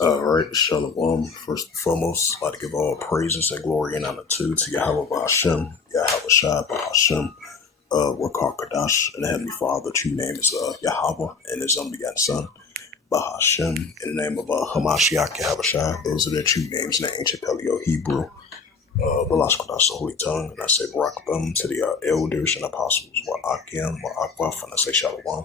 All right, Shalom. First and foremost, I'd like to give all praises and glory and honor to Yahweh Bahashem, Yahweh Shai Bahashem, Wakar Kadash, and the Heavenly Father. True name is Yahweh and His unbegotten Son, Bahashem, in the name of Hamashiach Yahweh Shai. Those are their true names in the ancient Paleo Hebrew, Balash Kodash, the Holy Tongue. And I say Barak to the elders and apostles, Wa'akim, Wa'akwaf, and I say Shalom.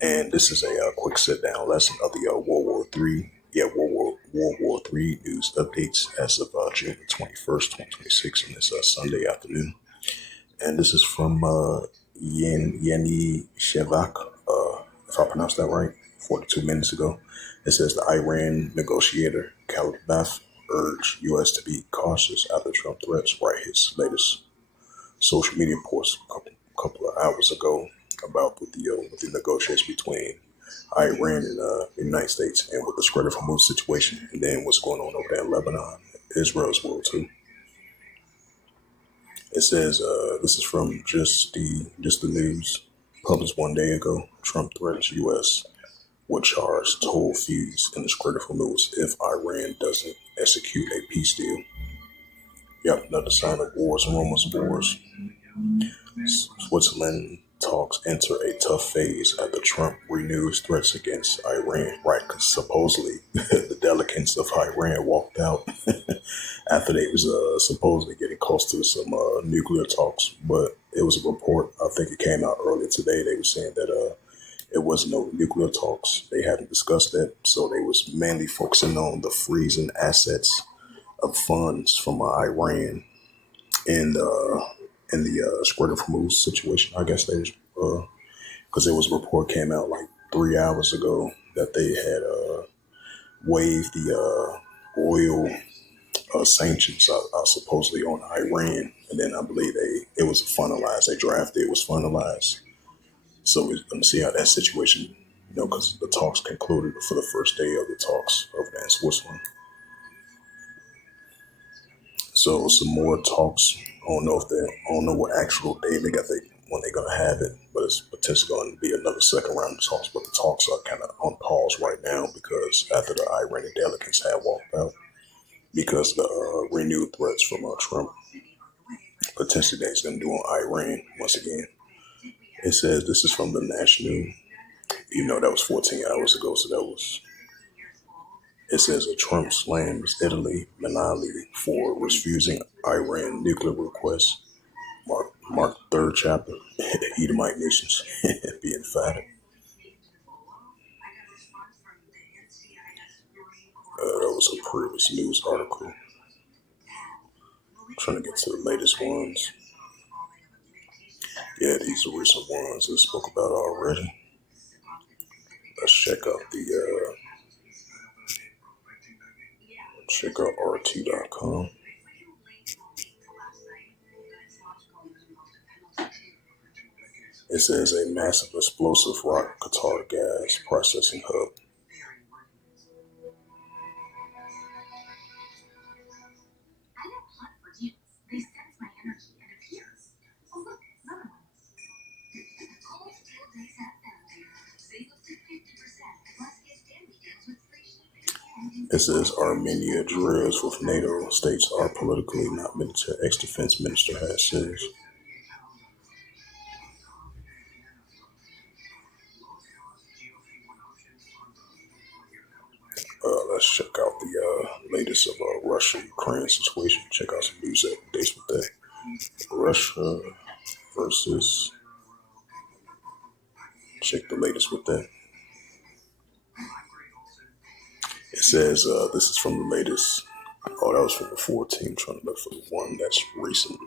And this is a quick sit down lesson of the World War Three. World War Three news updates as of June 21st, 2026, on this Sunday afternoon. And this is from Yeni Shevak, if I pronounced that right, 42 minutes ago. It says the Iran negotiator Khalid Bath urged U.S. to be cautious after Trump threats. Right, his latest social media post a couple of hours ago about with the negotiations between Iran and the United States, and with the Strait of Hormuz situation, and then what's going on over there in Lebanon, Israel as well too. It says this is from just the news published 1 day ago. Trump threatens U.S. would charge toll fees in the Strait of Hormuz if Iran doesn't execute a peace deal. Yep, another sign of wars and rumors of wars. Switzerland talks enter a tough phase after Trump renews threats against Iran. Right, because supposedly the delegates of Iran walked out after they was supposedly getting close to some nuclear talks. But it was a report, I think it came out earlier today, they were saying that it wasn't no nuclear talks. They hadn't discussed that, so they was mainly focusing on the freezing assets of funds from Iran in the Strait of Hormuz situation. I guess they was because there was a report came out like 3 hours ago that they had waived the oil sanctions supposedly on Iran, and then I believe it was finalized. They drafted it was finalized. So we're going to see how that situation, because the talks concluded for the first day of the talks over there in Switzerland. So some more talks. I don't know what actual day when they're gonna have it, but it's potentially going to be another second round of talks. But the talks are kind of on pause right now because after the Iranian delegates had walked out, because the renewed threats from Trump potentially that he's going to do on Iran once again. It says this is from the National. That was 14 hours ago, so that was. It says Trump slams Italy monopoly for refusing Iran nuclear requests. Mark third chapter. Edomite nations being emphatic. That was a previous news article. I'm trying to get to the latest ones. Yeah, these are recent ones I spoke about already. Let's check out check out RT.com. It says a massive explosive rock Qatar gas processing hub. It says Armenia drills with NATO states are politically not military. Ex-defense minister has said. Let's check out the latest of Russia-Ukraine situation. Check out some news updates with that. Russia versus. Check the latest with that. It says this is from the latest. Oh, that was from the 14th. Trying to look for the one that's recent.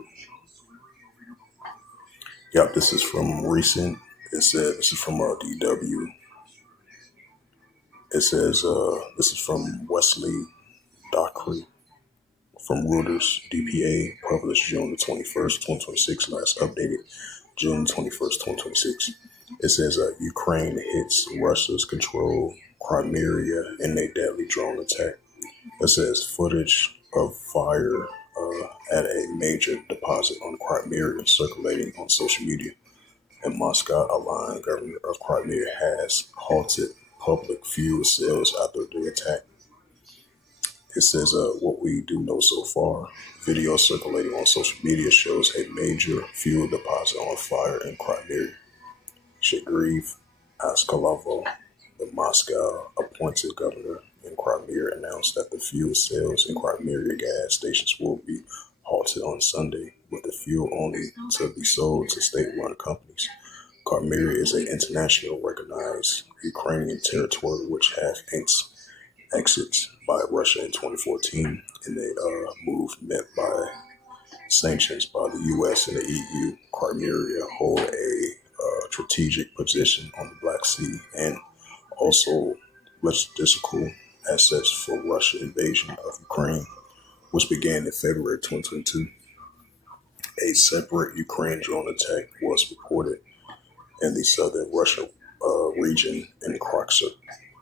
Yep, this is from recent. It says this is from DW. It says this is from Wesley Dockery from Reuters. DPA published June the 21st, 2026. Last updated June 21st, 2026. It says Ukraine hits Russia's control Crimea in a deadly drone attack. It says footage of fire at a major deposit on Crimea circulating on social media. And Moscow, aligned government of Crimea, has halted public fuel sales after the attack. It says, what we do know so far, video circulating on social media shows a major fuel deposit on fire in Crimea. Shagriv Askalov, the Moscow appointed governor in Crimea, announced that the fuel sales in Crimea gas stations will be halted on Sunday, with the fuel only to be sold to state-run companies. Crimea is an international recognized Ukrainian territory which had exits by Russia in 2014 in a move met by sanctions by the U.S. and the EU. Crimea hold a strategic position on the Black Sea and also logistical assets for Russian invasion of Ukraine, which began in February 2022. A separate Ukraine drone attack was reported in the southern Russia region in Krasnodar,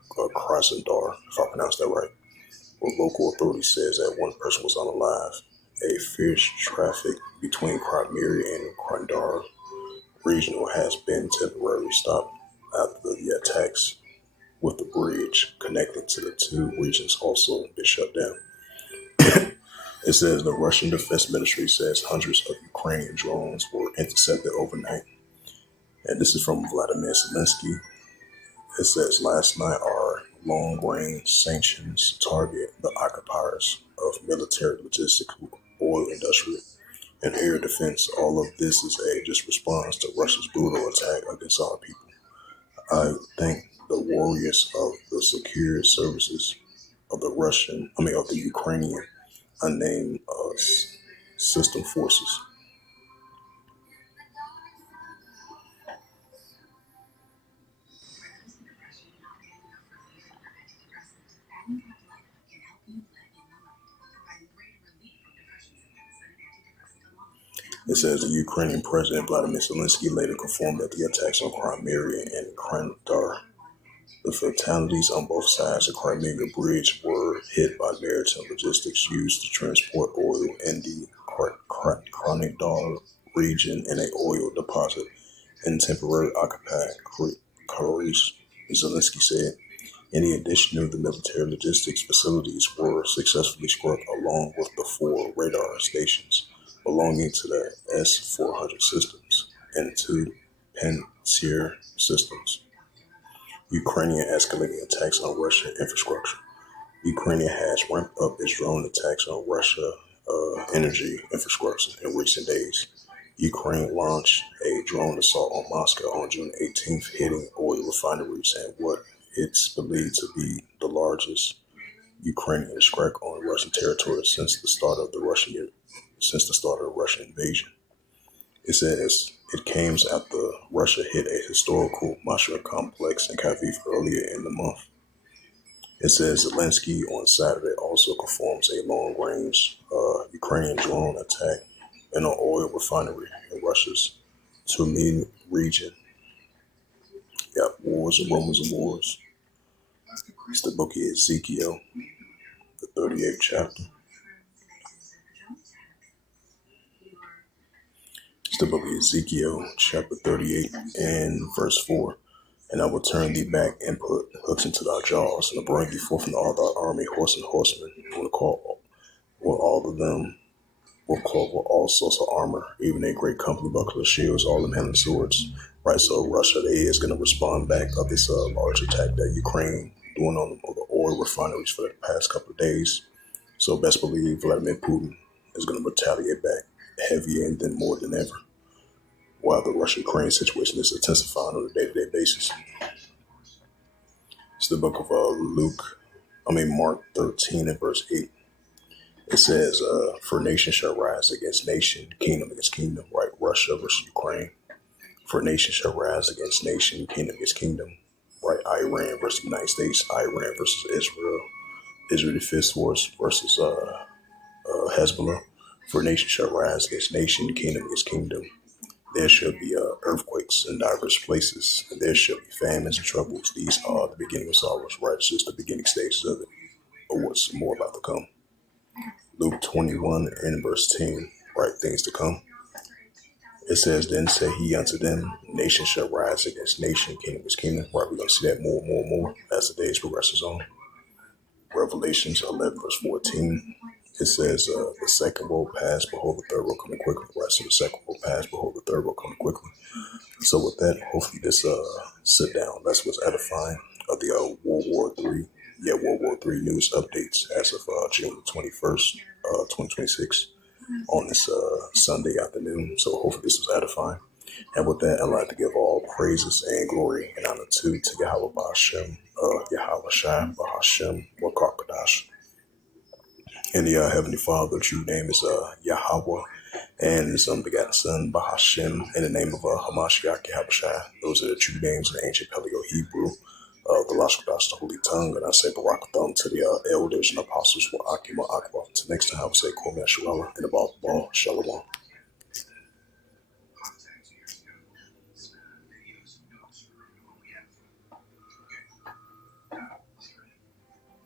if I pronounced that right. Well, local authorities says that one person was unalive. A fish traffic between Crimea and Krasnodar regional has been temporarily stopped after the attacks, with the bridge connecting to the two regions also been shut down. It says the Russian Defense Ministry says hundreds of Ukrainian drones were intercepted overnight. And this is from Vladimir Zelensky. It says last night our long-range sanctions target the occupiers of military, logistics, oil industry, and air defense. All of this is a just response to Russia's brutal attack against our people. I thank the warriors of the security services of the Ukrainian unnamed system forces. It says the Ukrainian President Vladimir Zelensky later confirmed that the attacks on Crimea and Krasnodar, the fatalities on both sides of Crimea Bridge, were hit by maritime logistics used to transport oil in the Krasnodar region and an oil deposit in temporary occupied Karish, Zelensky said. In addition, the military logistics facilities were successfully struck along with the 4 radar stations belonging to the S-400 systems and 2 Pantsir systems. Ukrainian escalating attacks on Russian infrastructure. Ukraine has ramped up its drone attacks on Russia energy infrastructure in recent days. Ukraine launched a drone assault on Moscow on June 18th, hitting oil refineries and what it's believed to be the largest Ukrainian strike on Russian territory since the start of the Russian invasion. It says it came after Russia hit a historical mushroom complex in Kyiv earlier in the month. It says Zelensky on Saturday also confirms a long-range Ukrainian drone attack in an oil refinery in Russia's Sumy region. Got wars and rumors of wars. It's the book of Ezekiel, the 38th chapter. It's the book of Ezekiel, chapter 38 and verse 4. And I will turn thee back and put hooks into thy jaws, and bring thee forth in all thy army, horse and horsemen, will all of them will call with all sorts of armor, even a great company, bucklers, shields, all them handling swords. Right, so Russia is going to respond back of this large attack that Ukraine doing on the oil refineries for the past couple of days. So best believe Vladimir Putin is going to retaliate back heavier and then more than ever, while the Russia-Ukraine situation is intensifying on a day-to-day basis. It's the book of Mark 13 and verse 8. It says, for nation shall rise against nation, kingdom against kingdom, right? Russia versus Ukraine. For nation shall rise against nation, kingdom against kingdom, right? Iran versus the United States, Iran versus Israel, Israel Defense Force versus Hezbollah. For nation shall rise against nation, kingdom against kingdom. There shall be earthquakes in diverse places, and there shall be famines and troubles. These are the beginning of sorrows, right? It's just the beginning stages of it, or what's more about to come. Luke 21 and verse 10, right? Things to come. It says, then said he unto them, nation shall rise against nation, kingdom against kingdom. Right, we're going to see that more and more and more as the days progresses on. Revelations 11, verse 14. It says, the second will pass, behold, the third will coming quickly. Right, so the second will pass, behold, the third will coming quickly. So with that, hopefully this sit down, that's what's edifying of the World War Three news updates as of June the 21st, 2026 on this Sunday afternoon. So hopefully this was edifying. And with that, I'd like to give all praises and glory and honor to Yahweh Ba'Shem, Yahweh Shai, Ba'Shem, Wakakadash. And the Heavenly Father, the true name is Yahweh, and His unbegotten Son, Bahashem, in the name of Hamashiach Yahushua. Those are the true names in ancient Paleo Hebrew, the Lashkadas, the Holy Tongue, and I say Barakathon to the elders and apostles, wa Akima Akwa. Till next time, I will say Kwame Shalala, and about Shalom.